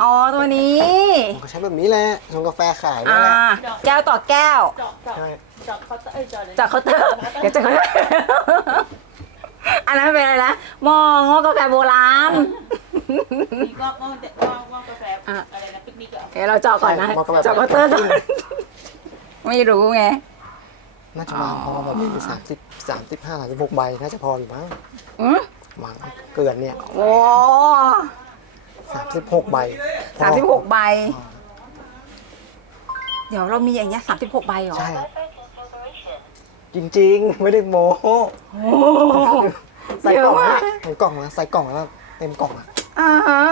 อ๋อตัวนี้ผมก็ใช้แบบนี้แหละชงกาแฟขายอ่านี่แหละแก้วต่อแก้ว เจาะเจาะใช่เจาะเขาน์เตอร์เอ้ยเจาะเลยจากเคาน์เตอร์เดี๋ยวจะเคาน์เตอร์อันนั้นเป็นอะไรนะหม้อหม้อกาแฟโบราณมีงอกงอกเด็กงอกงอกกาแฟอะอะไรนะปิกนิกเหรอเดี๋ยวเราเจาะก่อนนะเจาะเคาน์เตอร์ก่อนไม่รู้ไง น่าจะวางพอแบบสามสิบสามสิบห้าสามสิบหกใบน่าจะพออยู่มั้งอืมวางเกินเนี่ย โอ้ สามสิบหกใบสามสิบหกใบ เดี๋ยวเรามีอย่างเงี้ยสามสิบหกใบเหรอใช่ จริงๆ ไม่ได้โม้โอ้ใส่กล่องเยอะนะมากใส่กล่องนะใส่กล่องแล้วเต็มกล่องอะอ่าฮะ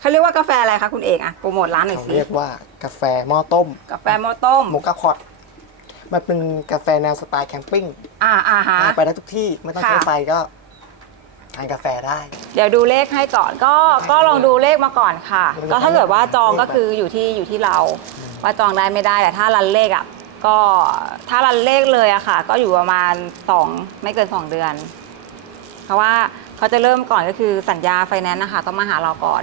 เขาเรียกว่ากาแฟอะไรคะคุณเอกอะโปรโมทร้านหน่อยเขาสิ เรียกว่ากาแฟหม้อต้มกาแฟหม้อต้ม โมกาพอตมันเป็นกาแฟแนวสไตล์แคมปิ้งอ่าอ่าฮะทานไปได้ทุกที่ไม่ต้องใช้ค่ะ ไฟก็ ทานกาแฟได้ เดี๋ยวดูเลขให้ก่อนก็ก็ลองดูเลขมาก่อนค่ะ ก็ถ้าเกิดว่าจองก็คืออยู่ที่อยู่ที่เรา ว่าจองได้ไม่ได้แต่ถ้ารันเลขอะก็ถ้ารันเลขเลยอะค่ะ ก็อยู่ประมาณสองไม่เกินสองเดือน เพราะว่าเขาจะเริ่มก่อนก็คือสัญญาไฟแนนซ์นะคะต้องมาหาเราก่อน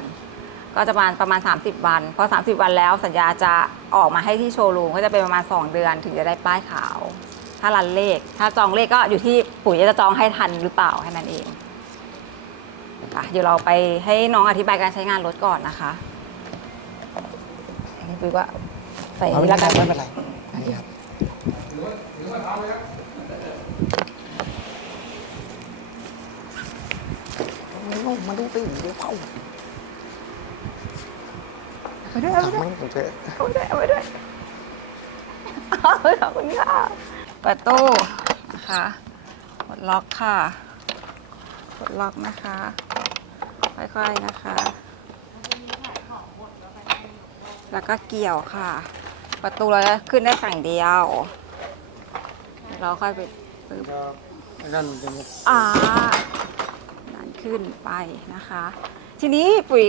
ก็จะประมาณประมาณ 30 วันพอ30 วันแล้วสัญญาจะออกมาให้ที่โชว์รูมก็จะเป็นประมาณ 2 เดือนถึงจะได้ป้ายขาว ถ้ารันเลข ถ้าจองเลขก็อยู่ที่ปุ๋ยจะจองให้ทันหรือเปล่าแค่นั้นเอง ค่ะเดี๋ยวเราไปให้น้องอธิบายการใช้งานรถก่อนนะคะอันนี้ปุ๋ยว่าใส่เอานี่ไม่แล้วกันไม่เป็นไรอันนี้ครับเอามาดูสิเดี๋ยวเข้าเอาไปด้วยเอาจับไปด้วยมั่งผมเถอะเอาไปด้วยเอาไปด้วยเอาขอบคุณค่ะเปิดตู้นะคะกดล็อกค่ะ กดล็อกนะคะ ค่อยๆนะคะ แล้วก็เกี่ยวค่ะ ประตูเราจะขึ้นได้ฝั่งเดียวเดี๋ยว เราค่อยไปปึ๊บนั่นมันจะมีอ่าดันขึ้นไปนะคะ ทีนี้ปุ๋ย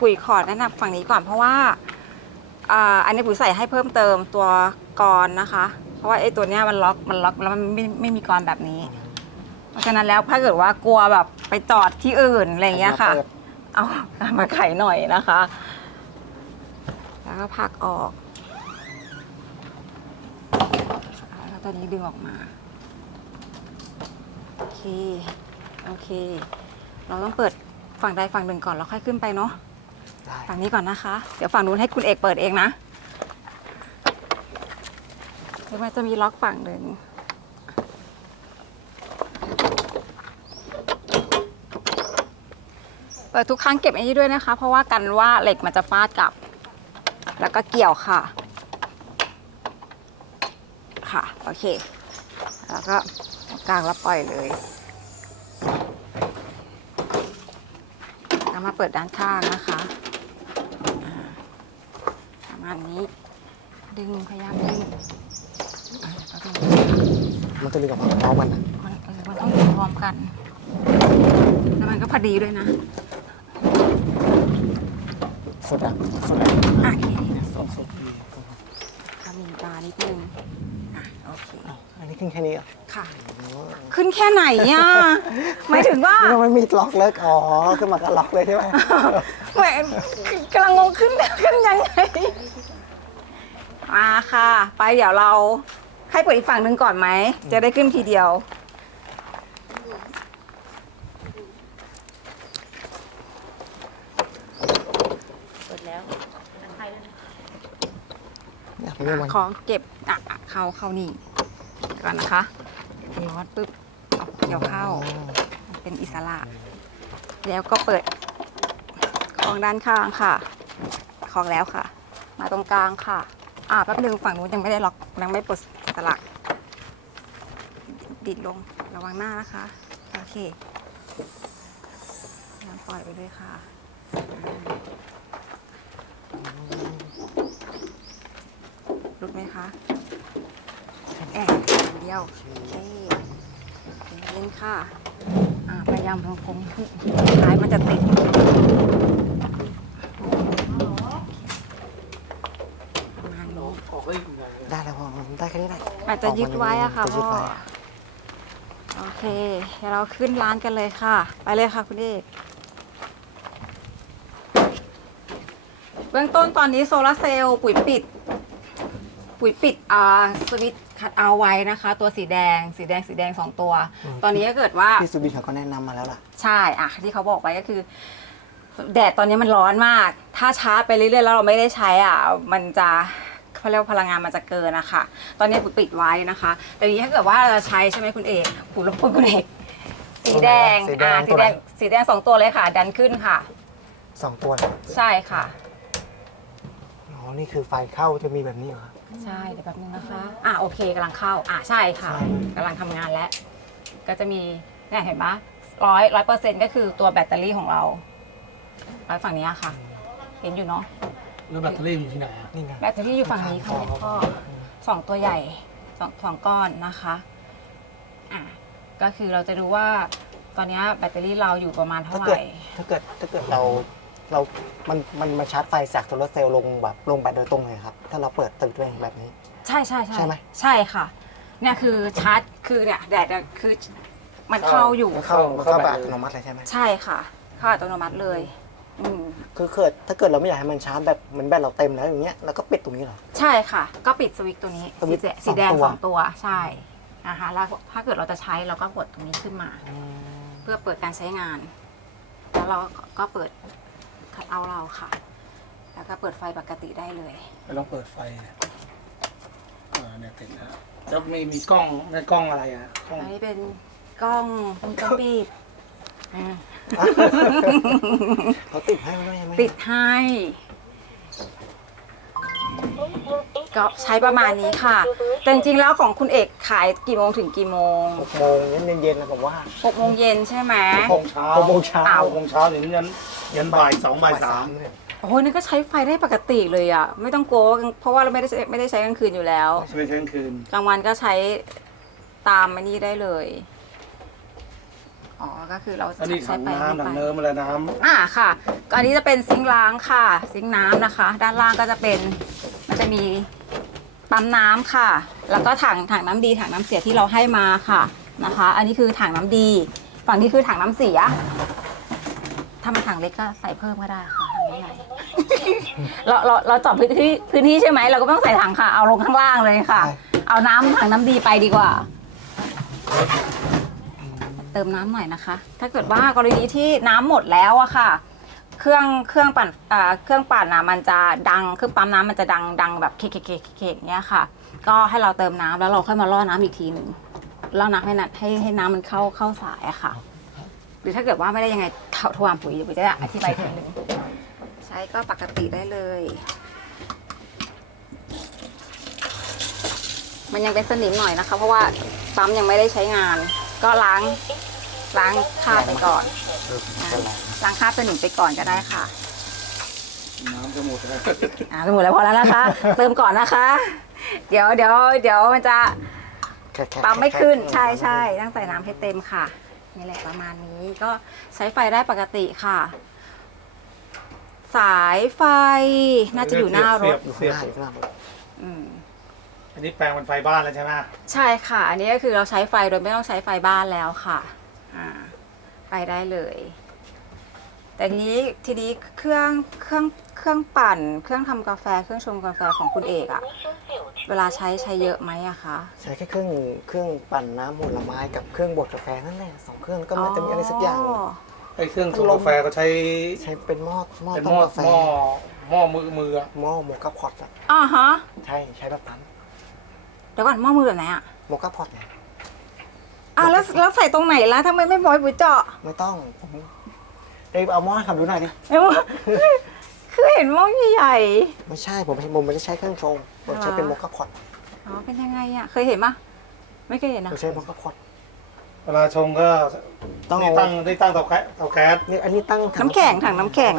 ปุ๋ยขอแนะนำฝั่งนี้ก่อนเพราะว่าอ่าอันนี้ปุ๋ยใส่ให้เพิ่มเติมตัวกรอนนะคะ เพราะว่าไอ้ตัวเนี้ยมันล็อกมันล็อกแล้วมันไม่ไม่มีกรอนแบบนี้ เพราะฉะนั้นแล้วถ้าเกิดว่ากลัวแบบไปจอดที่อื่นอะไรอย่างเงี้ยค่ะ เอามาไขหน่อยนะคะ แล้วก็ผลักออกแล้วตอนนี้ดึงออกมา โอเค โอเค เราต้องเปิดฝั่งใดฝั่งหนึ่งก่อนแล้วค่อยขึ้นไปเนาะได้ฝั่งนี้ก่อนนะคะ เดี๋ยวฝั่งนู้นให้คุณเอกเปิดเองนะเดี๋ยวมันจะมีล็อกฝั่งหนึ่ง ปิดทุกครั้งเก็บอันนี้ด้วยนะคะ เพราะว่ากันว่าเหล็กมันจะฟาดกลับ แล้วก็เกี่ยวค่ะ ค่ะ โอเค แล้วก็กลางแล้วปล่อยเลยแล้วมาเปิดด้านข้างนะคะอ่าประมาณนี้ ดึงพยายามดึงอ่าแล้วก็ดึงมันจะมีกับน้องมันนะมันเออมันต้องดึงพร้อมกัน แล้วมันก็พอดีด้วยนะ สุดอะสุดอะอะโอเคสุดสุดถ้ามีตานิดนึงอะโอเคอันนี้ขึ้นแค่นี้เหรอค่ะ ขึ้นแค่ไหนอะหมายถึงว่านี่มันไม่มีล็อกเลิกอ๋อขึ้นมาก็ล็อกเลยใช่ไหมแหมกำลังงงขึ้นขึ้นยังไงมาค่ะ ไปเดี๋ยวเราให้เปิดอีกฝั่งหนึ่งก่อนไหม จะได้ขึ้นทีเดียว เปิดแล้วอันไทยแล้วนะ อยากเรื่องมันของเก็บอะอะเข้าเข้านี่ก่อนนะคะร้อนปุ๊บเอาเกี่ยวเข้า เป็นอิสระ แล้วก็เปิดของด้านข้างค่ะ ของแล้วค่ะ มาตรงกลางค่ะ อ่าแป๊บนึงฝั่งนู้นยังไม่ได้ล็อกยังไม่ปลดสลัก ดิดลงระวังหน้านะคะ โอเคน้ำปล่อยไปด้วยค่ะ ลุดไหมคะแอบอย่างเดียวโอเคเย็นๆค่ะอ่าพยายามทงคงขึ้นท้ายมันจะติดประมาณนี้ได้แล้วพอได้แค่นี้แหละอาจจะยึดไว้อะค่ะจยึพ่ดอไว้โอเคเดี๋ยวเราขึ้นร้านกันเลยค่ะ ไปเลยค่ะคุณเอกบื้องต้นตอนนี้โซลาร์เซลล์ปุ๋ยปิด ปุ๋ยปิดอ่าสวิตช์คัดเอาไว้นะคะ ตัวสีแดงสีแดงสีแดงสองตัวตอนนี้ถ้าเกิดว่า พี่สุบินเขาก็แนะนำมาแล้วล่ะ ใช่อะที่เขาบอกไว้ก็คือ แดดตอนนี้มันร้อนมาก ถ้าชาร์จไปเรื่อยๆแล้วเราไม่ได้ใช้อะ มันจะเขาเรียกว่าพลังงานมันจะเกินนะคะ ตอนนี้ปิดไว้นะคะ แต่ทีนี้ถ้าเกิดว่าเราจะใช้ใช่ไหมคุณเอกคุณรบกวนคุณเอกสีแดงสีแดงอ่าสีตัวแดไหนงสีแดงสองตัวเลยค่ะ ดันขึ้นค่ะ สองตัวใช่ค่ะ อ๋อ นี่คือไฟเข้าจะมีแบบนี้เหรอครับ ใช่เดี๋ยวแป๊บนึงนะคะอะโอเคกำลังเข้าอะใช่ค่ะใช่กำลังทำงานแล้ว ก็จะมีเนี่ยเห็นปะร้อยร้อยเปอร์เซ็นต์ก็คือตัวแบตเตอรี่ของเราร้อยฝั่งนี้ค่ะ เห็นอยู่เนาะแล้วแบตเตอรี่อยู่ที่ไหนอะนี่ไงแบตเตอรี่อยู่ฝั่งนี้ค่ะเนี่ยพ่อสองตัวใหญ่สองสองก้อนนะคะอะก็คือเราจะดูว่าตอนเนี้ยแบตเตอรี่เราอยู่ประมาณเท่าถ้าไหเกิดร่ ถ้าเกิดถ้าเกิดเรา เรา มัน มันมาชาร์จไฟจากโซลาร์เซลล์ลงแบบลงแบตโดยตรงเลยครับ ถ้าเราเปิดตึกด้วยแบบนี้ ใช่ใช่ใช่ใช่ไหม ใช่ค่ะ เนี่ยคือชาร์จคือเนี่ยแดดเนี่ยคือมันเข้าอยู่ มันเข้ามันเข้าแบบอัตโนมัติเลยใช่ไหม ใช่ค่ะ เข้าอัตโนมัติเลย อืมคือเกิดถ้าเกิดเราไม่อยากให้มันชาร์จแบบเหมือนแบตเราเต็มแล้วอย่างเงี้ยเราก็ปิดตรงนี้เหรอ ใช่ค่ะ ก็ปิดสวิตช์ตัวนี้สวิตช์สีแดงสองตัว สองตัวใช่นะคะแล้วถ้าเกิดเราจะใช้เราก็กดตรงนี้ขึ้นมา เพื่อเปิดการใช้งาน แล้วเราก็เปิดคัด เอาท์เราค่ะ แล้วก็เปิดไฟปกติได้เลยไปลองเปิดไฟเนี่ยเออเนี่ยติดแล้วแล้วมีมีกล้องในกล้องอะไรอะกล้อง อันนี้เป็นกล้องวงจรปิดอ่าเขาติดให้ด้วยใช่ไหมติดให้ก็ใช้ประมาณนี้ค่ะ แต่จริงๆแล้วของคุณเอกขายกี่โมงถึงกี่โมงหกโมงเย็นๆนะผมว่าหกโมงเย็นใช่ไหม หกโมงเช้าหกโมงเช้าหกโมงเช้าถึงยัน ยันบ่ายสองบ่ายสามเนี่ยโอ้ยนี่ก็ใช้ไฟได้ปกติเลยอะ ไม่ต้องกลัวว่าเพราะว่าเราไม่ได้ใช้ไม่ได้ใช้กลางคืนอยู่แล้วใช่ไหมเที่ยงคืน กลางวันก็ใช้ตามมันนี่ได้เลย อ๋อ ก็คือเราอันนี้ใช้ถังไปน้ำถังไปเนิ้มอะไรน้อ่าค่ะก็อันนี้จะเป็นซิงค์ล้างค่ะ ซิงค์น้ำนะคะ ด้านล่างก็จะเป็น มันจะมีปั๊มน้ำค่ะ แล้วก็ถังถังน้ำดีถังน้ำเสียที่เราให้มาค่ะนะคะ อันนี้คือถังน้ำดี ฝั่งนี้คือถังน้ำเสีย ถ้ามันถังเล็กก็ใส่เพิ่มก็ได้ค่ะถังใหญ่ เราเราเราจอดพื้นที่พื้นที่ใช่ไหมเราก็ไม่ต้องใส่ถังค่ะ เอาลงข้างล่างเลยค่ะเอาน้ำถังน้ำดีไปดีกว่า เติมน้ำหน่อยนะคะ ถ้าเกิดว่ากรณีที่น้ำหมดแล้วอะค่ะ เครื่องเครื่องปั่นอ่าเครื่องปั่นอะมันจะดังเครื่องปั๊มน้ำมันจะดังดังแบบเคเคเคเคเคอย่างเงี้ยค่ะ ก็ให้เราเติมน้ำแล้วเราค่อยมาล่อน้ำอีกทีหนึ่งล่อน้ำให้นัดให้ให้น้ำมันเข้าเข้าสายอะค่ะห รือถ้าเกิดว่าไม่ได้ยังไงโทรโทรหาปุ๋ยเดี๋ยวปุ๋ยจะได้อธิบายทีหนึ่งใช้ก็ปกติได้เลย มันยังเป็นสนิมหน่อยนะคะ เพราะว่าปั๊มยังไม่ได้ใช้งาน ก็ล้างล้างคราบไปก่อนเอออ่าเป็นไรล้างคราบสนิมไปก่อนก็ได้ค่ะำน้ำจะหมดแล้วอ่าสมุนแล้วพอแล้วนะคะ เติมก่อนนะคะ เดี๋ยวเดี๋ยวเดี๋ยวมันจะแค่แค่ปั๊มไม่ขึ้นแค่ใช่ใช่ต้องใส่น้ำให้เต็มค่ะ นี่แหละประมาณนี้ก็ใช้ไฟได้ปกติค่ะ สายไฟน่าจะอยู่หน้ารถอยู่เสียบ ข้างหน้าอยู่ข้างหน้ารถอืม อันนี้แปลงเป็นไฟบ้านแล้วใช่ไหมใช่ค่ะ อันนี้ก็คือเราใช้ไฟโดยไม่ต้องใช้ไฟบ้านแล้วค่ะ อ่า ไปได้เลย แต่ทีนี้ทีนี้เครื่องเครื่องเครื่องปั่น เครื่องทำกาแฟเครื่องชงกาแฟของคุณเอกอะ เวลาใช้ใช้เยอะไหมอะคะ ใช้แค่เครื่องเครื่องปั่นน้ำผลไม้กับเครื่องบดกาแฟนั่นแหละสองเครื่องแล้วก็มันจะมีอะไรสักอย่างไอ้เครื่องชงกาแฟก็ใช้ ใช้เป็นหม้อหม้อเป็นต้หมม้อกาแฟหม้อหม้อมือมืออะหม้อโมกาพอตอะอ่าฮะ ใช่ใช้แบบนั้นเดี๋ยวก่อนหม้อมือแบบไหนอะโมกาพอตไงอะแล้วแล้วใส่ตรงไหนล่ะทำไมไม่บอยปุ๋ยเจาะไม่ต้องผมเอ้ยเอาหม้อให้ขับดูหน่อยดิ เอ้า คือเห็นหม้อใหญ่ไม่ใช่ผมผมไม่ได้ใช้เครื่องชงผมใช้เป็นโมกาพอตๆอ๋อเป็นยังไงอะเคยเห็นปะไม่เคยเห็นผนะมใช้โมกาพอต เวลาชงก็ต้องนี่เอา ตั้งได้ตั้งเตาแก๊สเตาแก๊สนี่อันนี้ตั้งถัน้ำแข็งถังน้ำแข็ง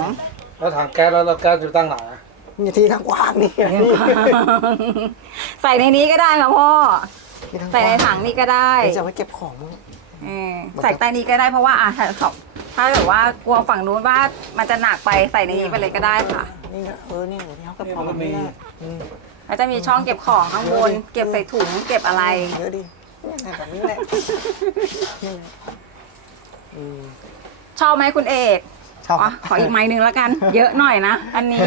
แล้วถังแก๊สแล้วแล้วแก๊สจะตั้งไหนอะนี่ที่ทางกว้างนี่นี่ใส่ในนี้ก็ได้ค่ะพ่อที่ทางกใส่ในว้างถังนี่ก็ได้นี่จะเอาไว้เก็บของมั้ง เออใส่ใต้นี้ก็ได้เพราะว่าอะถ้าเขา ถ้าเกิดว่ากลัวฝั่งนู้นว่ามันจะหนักไปใส่ในนี้ไปเลยก็ได้ค่ะ นี่นะเออนี่ที่เขาเก็บของแบบนี้นะอืมแล้วจะมีช่องเก็บของข้างบนเก็บใส่ถุงเก็บอะไร เยอะดิเนี่ยแบบนี้แหละนี่แหละอืมชอบไหมคุณเอกชอบอ๋อขออีกไม้หนึ่งแล้วกัน เยอะหน่อยนะ อันนี้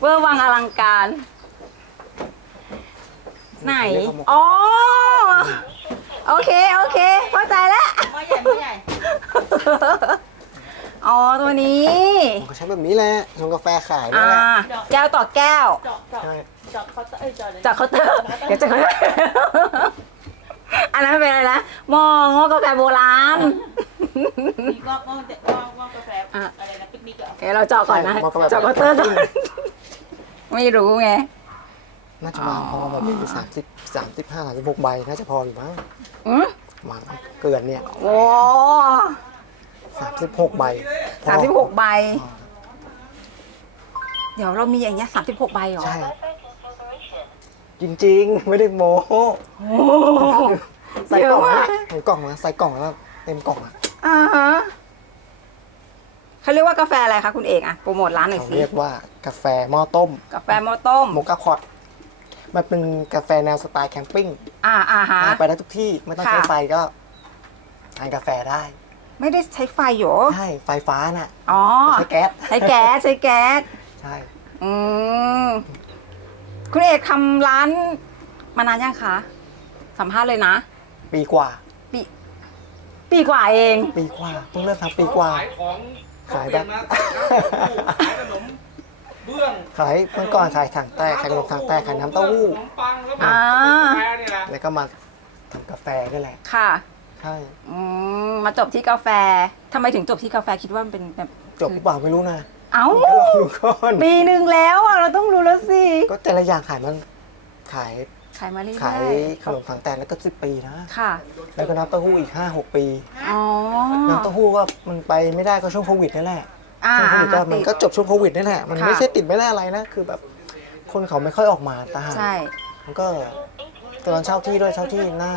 เวอร์วังอลังการ ไหน อ๋อ โอเค โอเค เข้าใจแล้วหม้อใหญ่หม้อใหญ่ อ๋อตัวนี้ผมก็ใช้แบบนี้แหละชงกาแฟขายนี่อ่าแหละแก้วต่อแก้ว เจาะเจาะใช่เจาะเขาน์เตอร์เอ้ยเจาะเลยจากเคาน์เตอร์เดี๋ยวจะเคาน์เตอร์อันนั้นเป็นอะไรนะหม้อหม้อกาแฟโบราณมีก็หม้อเด็กหม้อหม้อกาแฟอะอะไรนะปิกนิกเหรอเดี๋ยวเราเจาะก่อนนะใช่หม้อกาแฟเจาะเคาน์เตอร์ก่อนไม่รู้ไง น่าจะมาพอแบบสามสิบสามสิบห้าสามสิบหกใบน่าจะพออยู่มั้งอืมมั้งเกินเนี่ย โอ้ สามสิบหกใบพอ สามสิบหกใบ เดี๋ยวเรามีอย่างเงี้ยสามสิบหกใบเหรอใช่ จริงๆ ไม่ได้โม้โอ้ใส่กล่องเยอะนะมาก ใส่กล่องนะใส่กล่องแล้วเต็มกล่องอะอ่าฮะเขาเรียกว่ากาแฟอะไรคะคุณเอกอะโปรโมทร้านหน่อยเขาสิเรียกว่ากาแฟหม้อต้มกาแฟหม้อต้ม โมกาพอตมันเป็นกาแฟแนวสไตล์แคมปิ้งอ่าอ่าฮะทานไปได้ทุกที่ ไม่ต้องใช้ค่ะ ไฟก็ทานกาแฟได้ ไม่ได้ใช้ไฟเหรอใช่ไฟฟ้าน่ะอ๋อใช้แก๊สใช้แก๊สใช้แก๊สใช่อืมคุณเอกทำร้านมานานยังคะสัมภาษณ์เลยนะปีกว่า ปีปีกว่าเอง ปีกว่าเพิ่งเริ่มทำปีกว่า ขายของขายแบบเปลี่นมาจากน้ำเต้าหู้ขายขนมเบื้องขายเมื่อก่อนขายถังแตกขายขนมถังแตกขายน้ำเต้าหู้ขนมปังแล้วอ่ากาแฟเนี่ยแหละแล้วก็มาทำกาแฟนี่แหละค่ะ ใช่อืมมาจบที่กาแฟทำไมถึงจบที่กาแฟคิดว่ามันเป็นแบบจบหรือเปล่าไม่รู้นะเอ้าก็ลองดูก่อนปีหนึ่งแล้วอะเราต้องรู้แล้วสิก็แต่ละอย่างขายมัน ขายขายมาเรื่อยๆขายขนมถังแตกแล้วก็สิบปีนะค่ะแล้วก็น้ำเต้าหู้อีกห้าหกปีอ๋อน้ำเต้าหู้ก็มันไปไม่ได้ก็ช่วงโควิดนี่แหละอ่าช่วงโควิดก็อ่ามันติดก็จบช่วงโควิดนี่แหละมันค่ะไม่ใช่ติดไม่ได้อะไรนะคือแบบคนเขาไม่ค่อยออกมาตาหารใช่มันก็ตอนนั้นเช่าที่ด้วยเช่าที่หน้า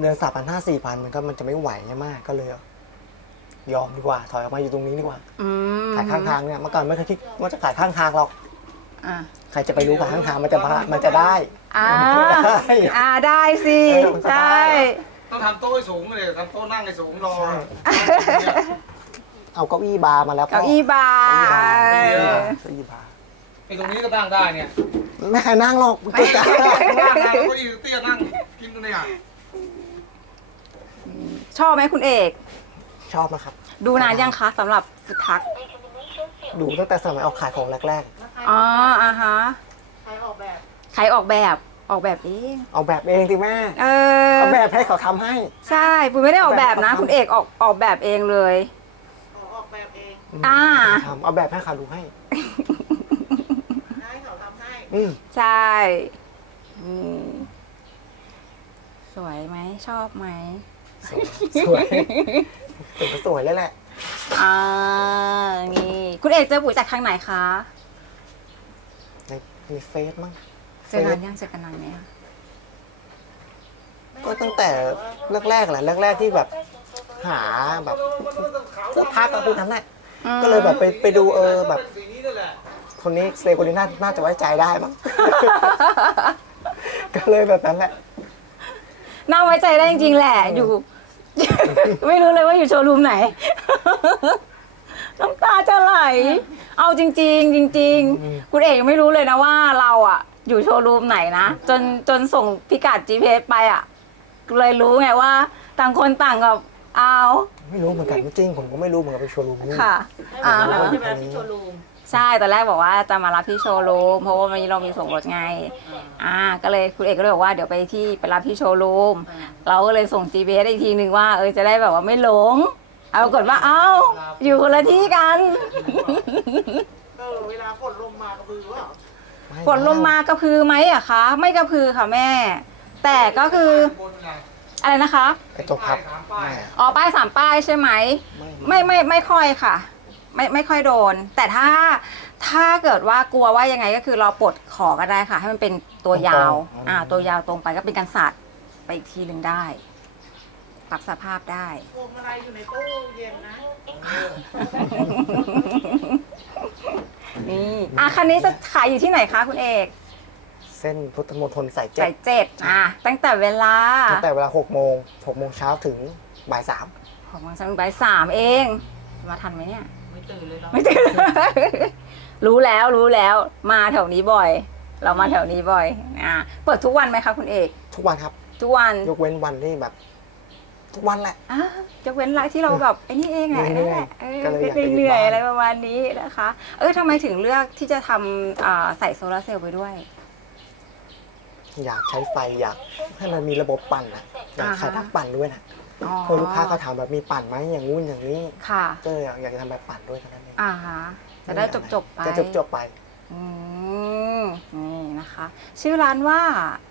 เดือนสามพันห้าสี่พันมันก็มันจะไม่ไหวใช่ไหมก็เลย ยอมดีกว่า ถอยออกมาอยู่ตรงนี้ดีกว่า อืมขายข้างทางเนี่ยเมื่อก่อนไม่เคยคิดว่าจะขายข้างทางหรอกอ่าใครจะไปรู้ขายข้างทางมันจะพามันจะได้ อ่าได้อ่าได้สิเออมันก็ได้ใช่ต้องทำโต๊ะให้สูงเลยทำโต๊ะนั่งให้สูงรอใช่เอาเก้าอี้บาร์มาแล้วเก้าอี้บาร์เก้าเอออี้บาร์ไอ้ตรงนี้ก็นั่งได้เนี่ยไม่ใครนั่งหรอกมันเกะกะนั่งนั่งแล้วก็อีเตี้ยนั่งกินตรงนี้อะ ชอบไหมคุณเอก ชอบนะครับ ดูนานยังคะสำหรับฟุตทักดูตั้งแต่สมัยออกขายของแรกแล้วใครอ๋ออ่าฮะใครออกแบบใครออกแบบออกแบบเองๆเอาแบบเองดิแม่ เออเอาแบบให้เขาทำให้ ใช่ปุ้ยไม่ได้ออกแบบนะแบบ คุณเอกออกออกแบบเองเลยออกออกแบบเองอ่า ทำเอาแบบให้เขาดูให้ ให้เขาทำให้ อืมใช่อืมสวยไหมชอบไหม สวยสวยเป็นก็สวยแล้วแหละ อ่า นี่ คุณเอกเจอปุ๋ยจากทางไหนคะในในเฟซมั้งเจอนานยังเจอกันนานไหมคะก็ตั้งแต่แรกๆแหละแรกๆที่แบบหาแบบพูดทักกับพูดนั้นแหละอืมก็เลยแบบไปไปดูเออแบบสีนี้นั่นแหละคนนี้เซโกลิน่าน่าจะไว้ใจได้มั้งก็เลยแบบนั้นแหละ น่าไว้ใจได้จริงๆแหละ อยู่ ไม่รู้เลยว่าอยู่โชว์รูมไหน น้ำตาจะไหล เอาจริง ๆ จริงอืมๆคุณเอกยังไม่รู้เลยนะว่าเราอะอยู่โชว์รูมไหนนะ จนจนส่งพิกัด GPS ไปอะเลยรู้ไงว่า ต่างคนต่างกับเอาไม่รู้เหมือนกันจริงๆผมก็ไม่รู้เหมือนกันไปโชว์รูมนี่ค่ะให้อ่าเราฮะจะไปรับที่โชว์รูม ใช่ตอนแรกบอกว่าจะมารับที่โชว์รูมเพราะว่าวันนี้เรามีส่งรถไงอ่าก็เลยคุณเอกก็เลยบอกว่าเดี๋ยวไปที่ไปรับที่โชว์รูมอ่าเราก็เลยส่ง GPS อีกทีหนึ่งว่าเออจะได้แบบว่าไม่หลง เอาปรากฏว่าเอ้าอยู่คนละที่กันเออเวลาฝนลงมาก็คือว่าไม่ฝนลงมากระพือไหมอะคะ ไม่กระพือค่ะแม่ แต่ก็คือบนอะไรอะไรนะคะไอ้ตัวพับป้ายสามป้ายอ๋อป้ายสามป้ายใช่ไหม ไม่ไม่ไม่ค่อยค่ะ ไม่ไม่ค่อยโดน แต่ถ้าถ้าเกิดว่ากลัวว่ายังไงก็คือเราปลดขอก็ได้ค่ะ ให้มันเป็นตัวยาวอ่าตัวยาวตรงไปก็เป็นการสัตว์ไปอีกทีหนึ่งได้ ปรับสภาพได้ พวงมาลัยอยู่ในตู้เย็นนะ นี่อะคันนี้จะขายอยู่ที่ไหนคะคุณเอกเส้นพุทธมณฑลสายเจ็สาดยเจ็ดอะตั้งแต่เวลาตั้งแต่เวลาหกโมงหกโมงเช้าถึงบ่ายสามของมังสวิรัติบ่ายสามเอง มาทันไหมเนี่ยไม่ ตื่นเลยเนาะไม่ตื่น รู้แล้วรู้แล้ว มาแถวนี้บ่อย เรามาแถวนี้บ่อย อ่า เปิดทุกวันไหมคะคุณเอก ทุกวันครับ ทุกวันยกเว้นวันที่แบบ ทุกวันแหละ อะยกเว้นรายที่เราแบบไอ้นี่เองแหละเหนื่นั่นอยแหละเออก็เลยอยากจะอยู่เหนื่อยบ้านอะไรประมาณนี้นะคะ เออทำไมถึงเลือกที่จะทำอ่าใส่โซลาร์เซลล์ไปด้วย อยากใช้ไฟอยากให้มันมีระบบปั่นอะอยากอ่าฮะขายทักปั่นด้วยนะ อ๋อเพราะลูกค้าเขาถามแบบมีปั่นไหมอย่างงู้นอย่างนี้ค่ะ ก็เลยอยากจะทำแบบปั่นด้วยเท่านั้นเองอ่าฮะ จะได้จบจบๆไปจะจบจบๆไป อืมนี่นะคะ ชื่อร้านว่า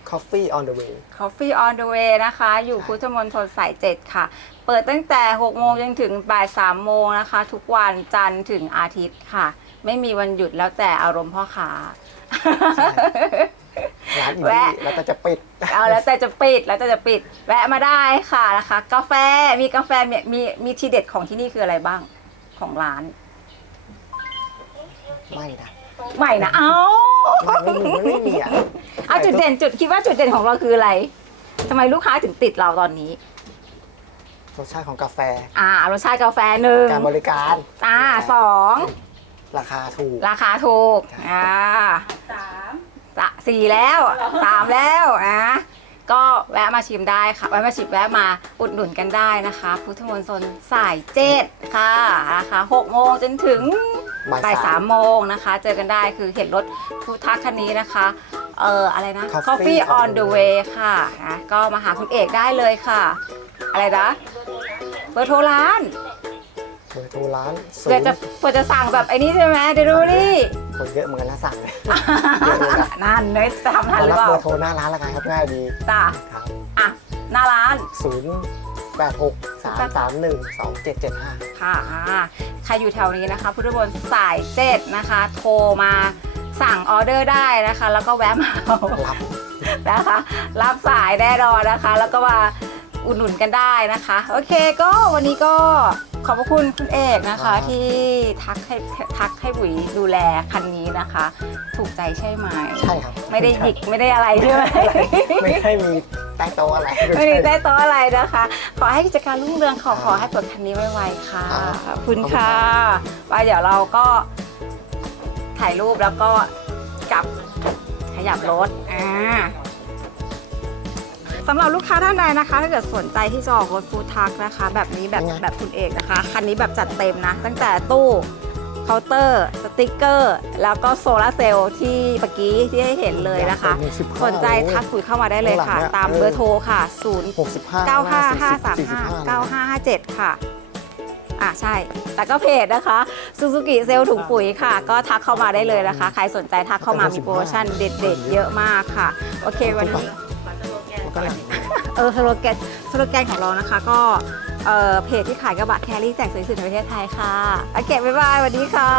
Coffee on the way Coffee on the way นะคะ อยู่พุทธมณฑลสายเจ็ดค่ะ เปิดตั้งแต่ 6 โมงจนถึงบ่าย3โมงนะคะ ทุกวันจันทร์ถึงอาทิตย์ค่ะ ไม่มีวันหยุดแล้วแต่อารมณ์พ่อค้า ร้านอินแวะดี้แล้วก็จะปิด เอาแล้วแต่จะปิดแล้วแต่จะปิด แวะมาได้ค่ะนะคะ กาแฟมีกาแฟมีมีมีทีเด็ดของที่นี่คืออะไรบ้างของร้าน ไม่นะใหม่นะเอ้าไม่มีไม่มีอะเอาจุดเด่นจุดคิดว่าจุดเด่นของเราคืออะไรทำไมลูกค้าถึงติดเราตอนนี้ รสชาติของกาแฟ อ่ารสชาติกาแฟหนึ่งการบริการอ่าสอง ราคาถูก ราคาถูก อ่าสามสี่แล้วสามแล้วอะก็แวะมาชิมได้ค่ะ แวะมาชิมแวะมาอุดหนุนกันได้นะคะ พุทธมณฑลสายเจ็ดค่ะนะคะหกโมงจนถึงบ่ายบ่ายสาสามมโมงนะคะ เจอกันได้คือเห็นรถฟูดทักคันนี้นะคะ เอ่ออะไรนะ Coffee Coffee on on the the way ค่ะนะก็มาหาคุณเอกได้เลยค่ะ อะไรนะเบอร์โทรร้านเบอร์โทรร้านศูเผื่อนจะย์เผื่อจะสั่งแบบไอ้นี่ใช่ไหมเดลิเวอรี่คนเยอะเหมือนกันนะสั่งเลยเยอะเลยนะนั่นเนยจะทำทันมาหรืรัอบเปล่าเบอร์โทรหน้าร้านแล้วกันครับง่ายดีจ้าครับอะหน้าร้านศูนย์แปดหกสามสามหนึ่งสองเจ็ดเจ็ดห้า ค่ะอ่าใครอยู่แถวนี้นะคะ พุทธบนสายเจ็ดนะคะ โทรมาสั่งออเดอร์ได้นะคะ แล้วก็แวะมาเอา รับ นะคะ รับสายแน่นอนนะคะ แล้วก็มาอุดหนุนกันได้นะคะ โอเคก็วันนี้ก็ ขอบพระคุณคุณเอกนะคะ ที่ทักให้ทักให้บุ๋ยดูแลคันนี้นะคะ ถูกใจใช่ไหมใช่ครับไม่ได้หยิกไม่ได้อะไรใช่ไหมไม่ได้มีใต้โต๊ะอะไรไม่ได้ได้โต๊ะอะไรนะคะ ขอให้กิจการรุ่งเรืองขอครับขอให้เปิดคันนี้ไวๆค่ะครับขอบคุณขอบคุณค่ะครับว่าเดี๋ยวเราก็ถ่ายรูปแล้วก็กลับขยับรถอ่า สำหรับลูกค้าท่านใดนะคะ ถ้าเกิดสนใจที่จะออกรถฟู้ดทักนะคะ แบบนี้แบบแบบคุณเอกนะคะ คันนี้แบบจัดเต็มนะ ตั้งแต่ตู้เคาน์เตอร์ สติกเกอร์ แล้วก็โซลาร์เซลล์ที่เมื่อกี้ที่ให้เห็นเลยนะคะมี15สนใจทักคุยเข้ามาได้เลยค่ะข้างหลังเนี่ยตามเบอร์โทรค่ะ0หกสิบห้า95535 9557 ค่ะอะใช่แล้วก็เพจนะคะซูซูกิเซลถุงปุ๋ยค่ะ ก็ทักเข้ามาได้เลยนะคะ ใครสนใจทักเข้ามามีโปรโมชั่นเด็ดๆ เยอะมากค่ะ โอเควันนี้ ก็หลังเออสโลแกนสโลแกนของเรานะคะก็เออเพจที่ขายกระบะแครี่แจกสวยสุดในประเทศไทยค่ะโอเคบ๊ายบายสวัสดีค่ะ